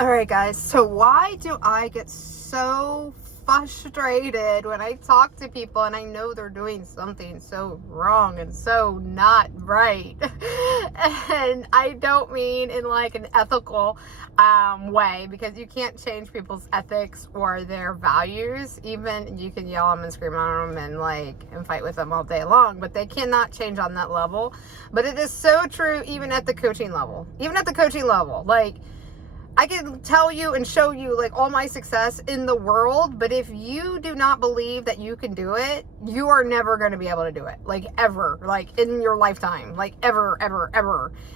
All right, guys. So why do I get so frustrated when I talk to people and I know they're doing something so wrong and so not right? And I don't mean in like an ethical way, because you can't change people's ethics or their values. Even you can yell at them and scream at them and fight with them all day long, but they cannot change on that level. But it is so true even at the coaching level. I can tell you and show you like all my success in the world, but if you do not believe that you can do it, you are never going to be able to do it. Like ever, like in your lifetime, like ever,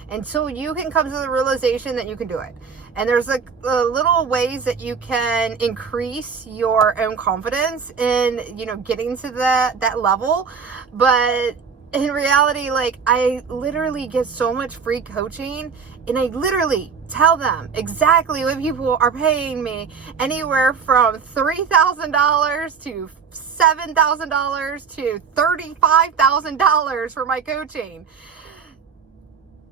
until you can come to the realization that you can do it. And there's like little ways that you can increase your own confidence in, getting to that level. But in reality, like I literally get so much free coaching, and I literally tell them exactly what people are paying me, anywhere from $3,000 to $7,000 to $35,000 for my coaching.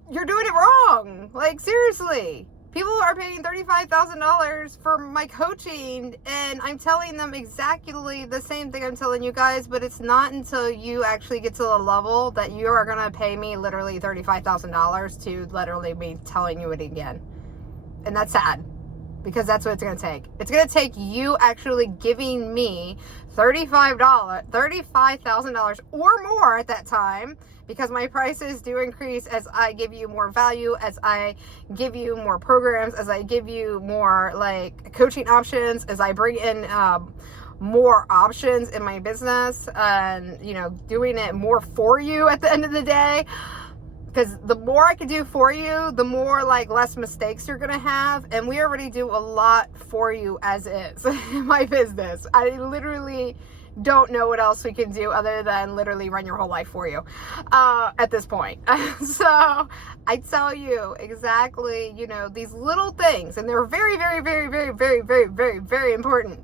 You're doing it wrong. Like seriously. People are paying $35,000 for my coaching, and I'm telling them exactly the same thing I'm telling you guys, but it's not until you actually get to the level that you are going to pay me literally $35,000 to literally be telling you it again. And that's sad, because that's what it's going to take. It's going to take you actually giving me $35,000 or more at that time, because my prices do increase as I give you more value, as I give you more programs, as I give you more like coaching options, as I bring in more options in my business, and doing it more for you at the end of the day. Because the more I can do for you, the more less mistakes you're going to have. And we already do a lot for you as is in my business. I literally don't know what else we can do other than literally run your whole life for you at this point. So I tell you exactly, these little things, and they're very, very, very, very, very, very, very, very important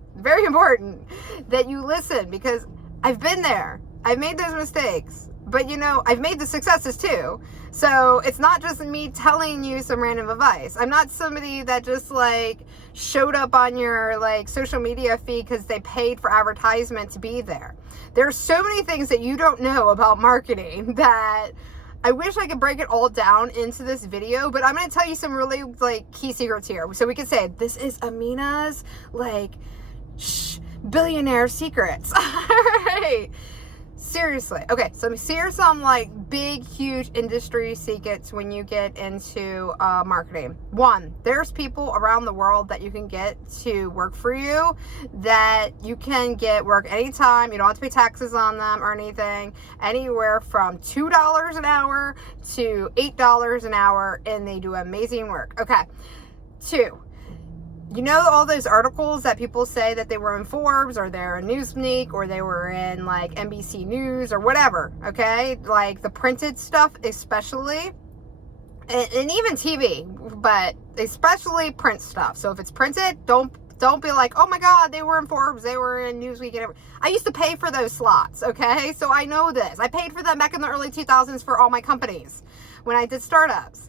that you listen, because I've been there. I've made those mistakes. But I've made the successes too. So it's not just me telling you some random advice. I'm not somebody that just showed up on your social media feed because they paid for advertisement to be there. There's so many things that you don't know about marketing that I wish I could break it all down into this video, but I'm going to tell you some really key secrets here. So we could say this is Amina's billionaire secrets. All right. Seriously. Okay, so here's some big, huge industry secrets when you get into marketing. One, there's people around the world that you can get to work for you, that you can get work anytime. You don't have to pay taxes on them or anything. Anywhere from $2 an hour to $8 an hour, and they do amazing work. Okay. Two, all those articles that people say that they were in Forbes, or they're in Newsweek, or they were in NBC News or whatever, okay? The printed stuff especially, and even TV, but especially print stuff. So if it's printed, don't be like, oh my God, they were in Forbes, they were in Newsweek, and everything. I used to pay for those slots, okay? So I know this. I paid for them back in the early 2000s for all my companies when I did startups.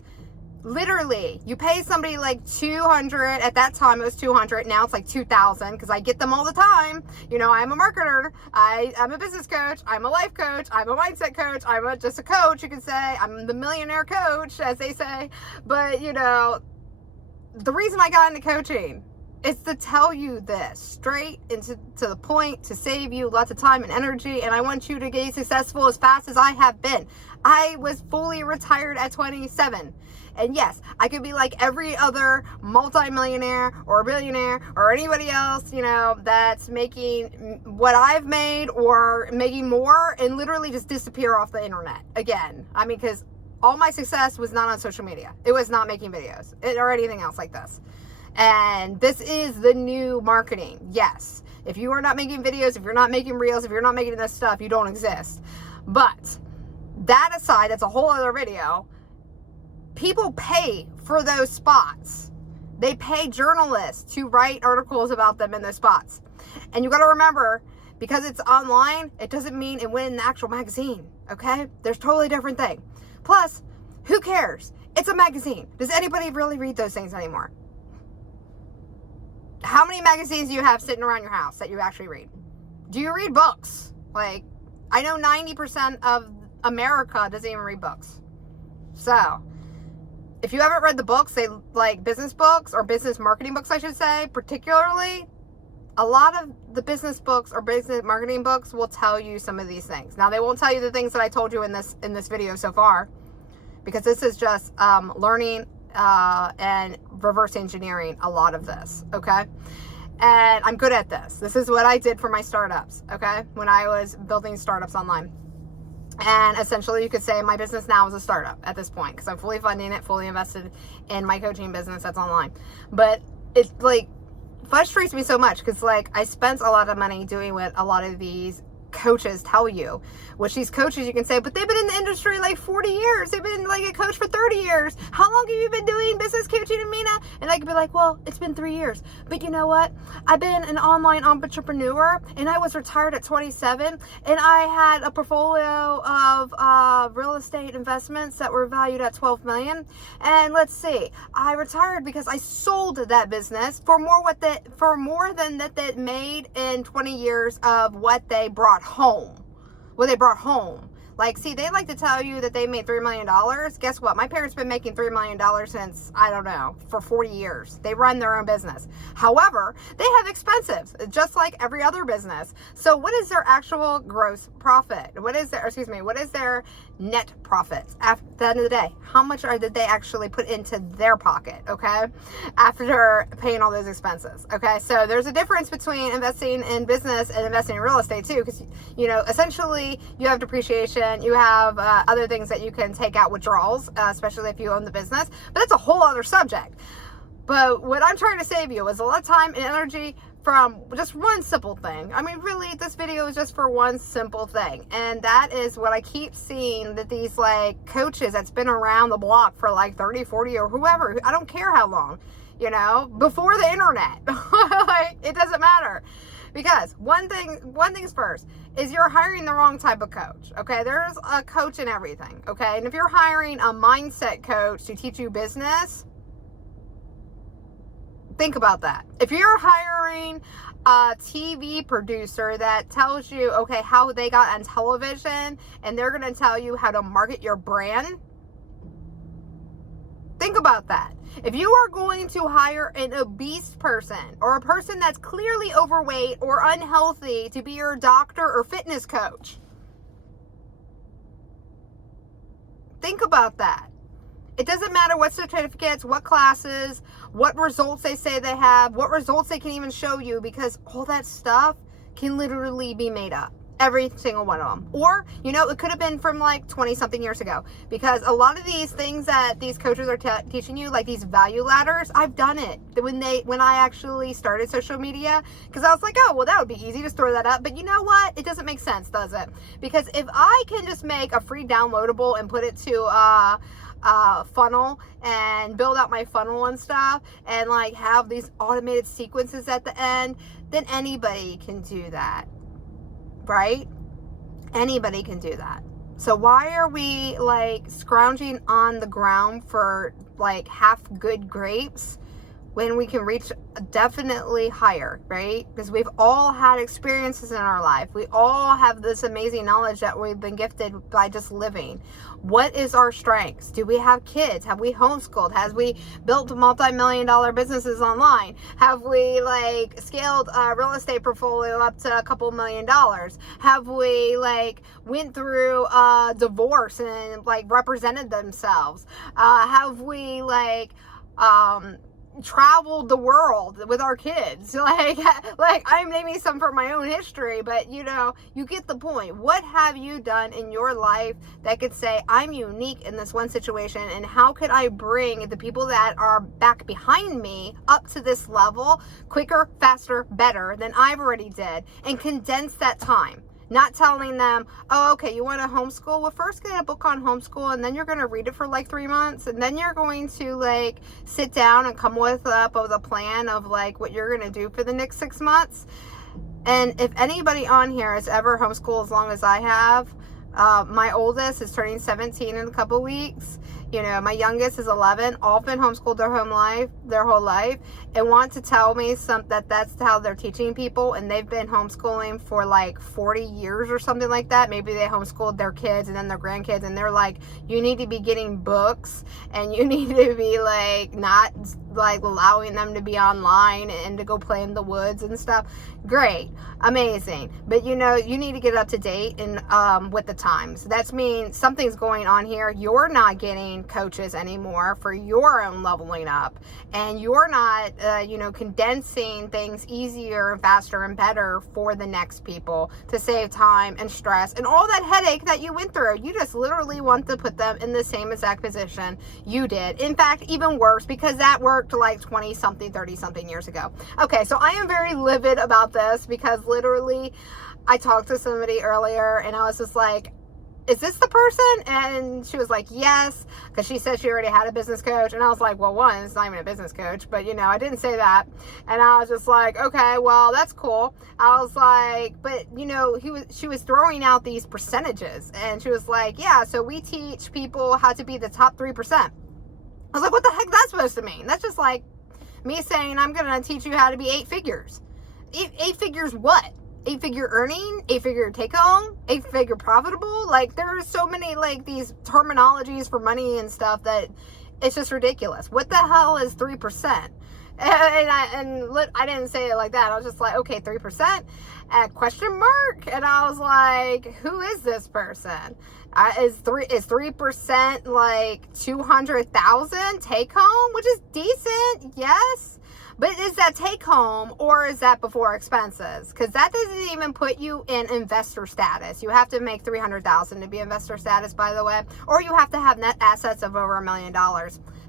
Literally, you pay somebody $200. At that time it was $200. Now it's $2,000, because I get them all the time. I'm a marketer. I'm a business coach. I'm a life coach. I'm a mindset coach. I'm just a coach, you could say. I'm the millionaire coach, as they say. But the reason I got into coaching is to tell you this straight and to the point, to save you lots of time and energy. And I want you to get successful as fast as I have been. I was fully retired at 27. And yes, I could be like every other multimillionaire or billionaire or anybody else, that's making what I've made or making more, and literally just disappear off the internet again. I mean, because all my success was not on social media. It was not making videos or anything else like this. And this is the new marketing. Yes. If you are not making videos, if you're not making reels, if you're not making this stuff, you don't exist. But that aside, that's a whole other video. People pay for those spots. They pay journalists to write articles about them in those spots. And you got to remember, because it's online, it doesn't mean it went in the actual magazine. Okay? There's totally different thing. Plus, who cares? It's a magazine. Does anybody really read those things anymore? How many magazines do you have sitting around your house that you actually read? Do you read books? Like, I know 90% of America doesn't even read books. So, if you haven't read the books, they like business books or business marketing books, I should say, particularly, a lot of the business books or business marketing books will tell you some of these things. Now, they won't tell you the things that I told you in this video so far, because this is just learning and reverse engineering a lot of this, okay? And I'm good at this. This is what I did for my startups, okay? When I was building startups online. And essentially, you could say my business now is a startup at this point, because I'm fully funding it, fully invested in my coaching business that's online. But it's like frustrates me so much, because like I spent a lot of money doing what a lot of these coaches tell you, which these coaches, you can say, but they've been in the industry like 40 years. They've been like a coach for 30 years. How long have you been doing business coaching, Amina? And I could be like, well, it's been 3 years. But you know what? I've been an online entrepreneur, and I was retired at 27, and I had a portfolio of real estate investments that were valued at 12 million. And let's see, I retired because I sold that business for more than they made in 20 years of what they brought home. Like, see, they like to tell you that they made $3 million. Guess what? My parents been making $3 million since, I don't know, for 40 years. They run their own business. However, they have expenses, just like every other business. So what is their actual gross profit? What is their net profits at the end of the day? How much did they actually put into their pocket, okay? After paying all those expenses, okay? So there's a difference between investing in business and investing in real estate too, because, you know, essentially you have depreciation. You have other things that you can take out withdrawals, especially if you own the business. But that's a whole other subject. But what I'm trying to save you is a lot of time and energy from just one simple thing. I mean, really, this video is just for one simple thing. And that is what I keep seeing, that these like coaches that's been around the block for like 30, 40 or whoever, I don't care how long, you know, before the internet. Like, it doesn't matter. Because one thing's first, is you're hiring the wrong type of coach, okay? There's a coach in everything, okay? And if you're hiring a mindset coach to teach you business, think about that. If you're hiring a TV producer that tells you, okay, how they got on television, and they're going to tell you how to market your brand, think about that. If you are going to hire an obese person or a person that's clearly overweight or unhealthy to be your doctor or fitness coach, think about that. It doesn't matter what certificates, what classes, what results they say they have, what results they can even show you, because all that stuff can literally be made up. Every single one of them. Or, you know, it could have been from like 20 something years ago, because a lot of these things that these coaches are teaching you, like these value ladders, I've done it when I actually started social media, because I was like, oh, well, that would be easy, just throw that up. But you know what? It doesn't make sense, does it? Because if I can just make a free downloadable and put it to funnel and build out my funnel and stuff, and like have these automated sequences at the end, then anybody can do that. Right? Anybody can do that. So why are we like scrounging on the ground for like half good grapes when we can reach definitely higher, right? Because we've all had experiences in our life. We all have this amazing knowledge that we've been gifted by just living. What is our strengths? Do we have kids? Have we homeschooled? Have we built multi-million-dollar businesses online? Have we like scaled a real estate portfolio up to a couple $1,000,000? Have we like went through a divorce and like represented themselves? Have we like traveled the world with our kids? Like I'm naming some from my own history, but you know, you get the point. What have you done in your life that could say, I'm unique in this one situation, and how could I bring the people that are back behind me up to this level quicker, faster, better than I've already did, and condense that time? Not telling them, oh, okay, you want to homeschool? Well, first get a book on homeschool, and then you're going to read it for like 3 months, and then you're going to like sit down and come up with a plan of like what you're going to do for the next 6 months. And if anybody on here has ever homeschooled as long as I have, my oldest is turning 17 in a couple weeks. You know, my youngest is 11, all been homeschooled their whole life, and want to tell me that's how they're teaching people, and they've been homeschooling for like 40 years or something like that. Maybe they homeschooled their kids and then their grandkids, and they're like, you need to be getting books, and you need to be like not like allowing them to be online and to go play in the woods and stuff. Great, amazing, but you know, you need to get up to date and with the times. That's mean something's going on here. You're not getting coaches anymore for your own leveling up, and you're not condensing things easier and faster and better for the next people to save time and stress and all that headache that you went through. You just literally want to put them in the same exact position you did. In fact, even worse, because that worked like 20 something 30 something years ago. Okay, so I am very livid about this, because literally I talked to somebody earlier and I was just like, is this the person? And she was like, yes, because she said she already had a business coach. And I was like, well, one, it's not even a business coach, but you know, I didn't say that. And I was just like, okay, well, that's cool. I was like, but you know, she was throwing out these percentages, and she was like, yeah, so we teach people how to be the top 3%. I was like, what the heck that's supposed to mean? That's just like me saying I'm going to teach you how to be 8 figures. 8 figures what? 8-figure earning, 8-figure take home, 8-figure profitable. Like, there are so many like these terminologies for money and stuff that it's just ridiculous. What the hell is 3%? And I didn't say it like that. I was just like, okay, 3%? Question mark? And I was like, who is this person? Is 3% like 200,000 take home, which is decent, yes. But is that take home, or is that before expenses? Because that doesn't even put you in investor status. You have to make $300,000 to be investor status, by the way, or you have to have net assets of over $1 million.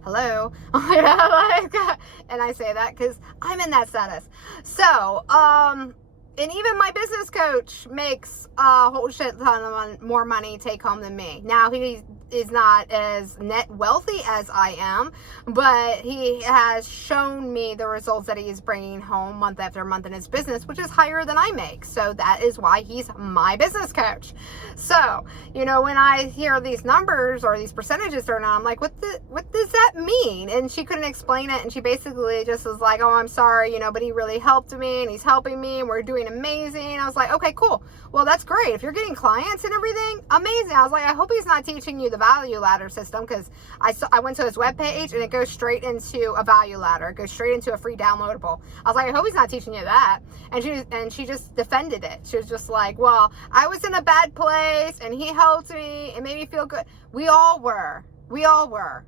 Hello. And I say that because I'm in that status. So, and even my business coach makes a whole shit ton of more money take home than me. Now, he is not as net wealthy as I am, but he has shown me the results that he is bringing home month after month in his business, which is higher than I make. So that is why he's my business coach. So, you know, when I hear these numbers or these percentages thrown out, I'm like, what does that mean? And she couldn't explain it. And she basically just was like, oh, I'm sorry, you know, but he really helped me and he's helping me and we're doing amazing. I was like, okay, cool. Well, that's great. If you're getting clients and everything, amazing. I was like, I hope he's not teaching you the value ladder system, because I went to his webpage and it goes straight into a value ladder. It goes straight into a free downloadable. I was like, I hope he's not teaching you that. And she just defended it. She was just like, well, I was in a bad place and he helped me and made me feel good. We all were.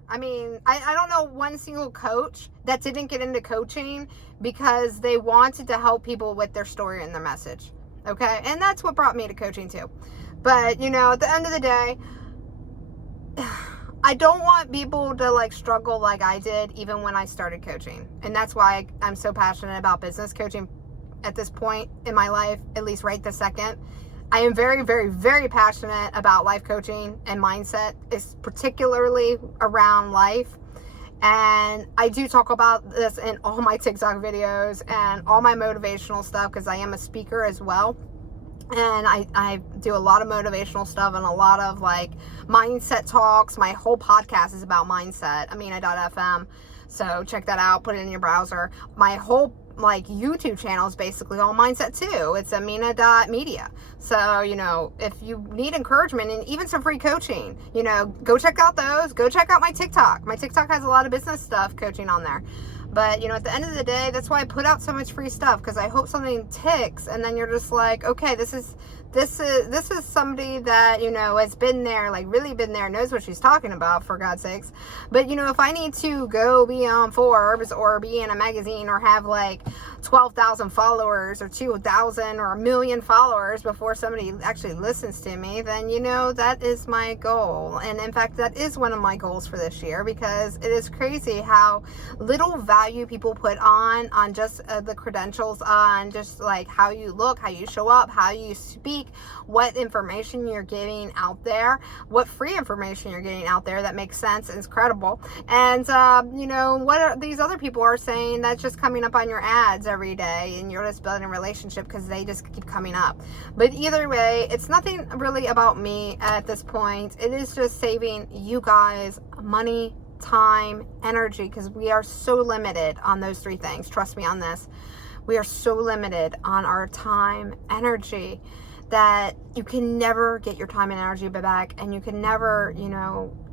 I mean, I don't know one single coach that didn't get into coaching because they wanted to help people with their story and their message. Okay? And that's what brought me to coaching too. But, you know, at the end of the day, I don't want people to like struggle like I did even when I started coaching. And that's why I'm so passionate about business coaching at this point in my life, at least right this second. I am very, very, very passionate about life coaching and mindset, is particularly around life. And I do talk about this in all my TikTok videos and all my motivational stuff, because I am a speaker as well. And I do a lot of motivational stuff and a lot of like mindset talks. My whole podcast is about mindset, Amina.fm. So check that out, put it in your browser. My whole like YouTube channel is basically all mindset too. It's Amina.media. So, you know, if you need encouragement and even some free coaching, you know, go check out those. Go check out my TikTok. My TikTok has a lot of business stuff coaching on there. But, you know, at the end of the day, that's why I put out so much free stuff, because I hope something ticks, and then you're just like, okay, this is somebody that, you know, has been there, like really been there, knows what she's talking about, for God's sakes. But, you know, if I need to go be on Forbes or be in a magazine or have like 12,000 followers or 2,000 or 1 million followers before somebody actually listens to me, then, you know, that is my goal. And in fact, that is one of my goals for this year, because it is crazy how little value people put on just the credentials, on just like how you look, how you show up, how you speak, what information you're getting out there, what free information you're getting out there that makes sense and is credible. And, you know, what these other people are saying that's just coming up on your ads every day, and you're just building a relationship because they just keep coming up. But either way, it's nothing really about me at this point. It is just saving you guys money, time, energy, because we are so limited on those three things. Trust me on this. We are so limited on our time, energy, that you can never get your time and energy back, and you can never,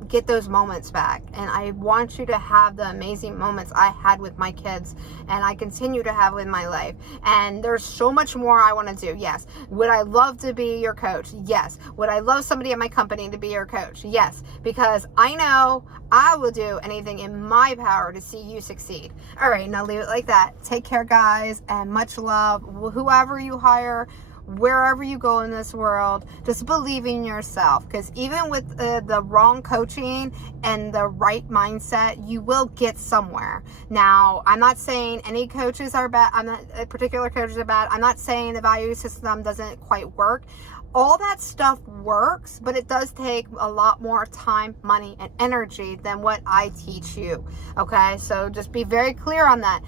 get those moments back. And I want you to have the amazing moments I had with my kids, and I continue to have in my life. And there's so much more I want to do. Yes. Would I love to be your coach? Yes. Would I love somebody at my company to be your coach? Yes. Because I know I will do anything in my power to see you succeed. All right, now leave it like that. Take care, guys, and much love. Whoever you hire, wherever you go in this world, just believe in yourself, because even with the wrong coaching and the right mindset, you will get somewhere. Now, I'm not saying any coaches are bad. I'm not particular coaches are bad. I'm not saying the value system doesn't quite work. All that stuff works, but it does take a lot more time, money, and energy than what I teach you. Okay, so just be very clear on that.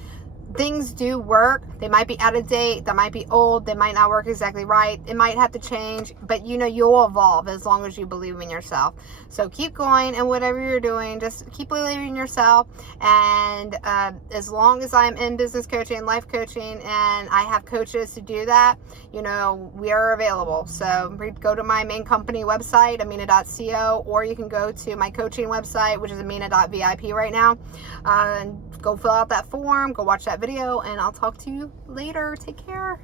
Things do work. They might be out of date. They might be old. They might not work exactly right. It might have to change, but you'll evolve as long as you believe in yourself. So keep going, and whatever you're doing, just keep believing in yourself. And as long as I'm in business coaching and life coaching, and I have coaches to do that, we are available. So go to my main company website, Amina.co, or you can go to my coaching website, which is Amina.vip right now, and go fill out that form, go watch that video, and I'll talk to you later. Take care.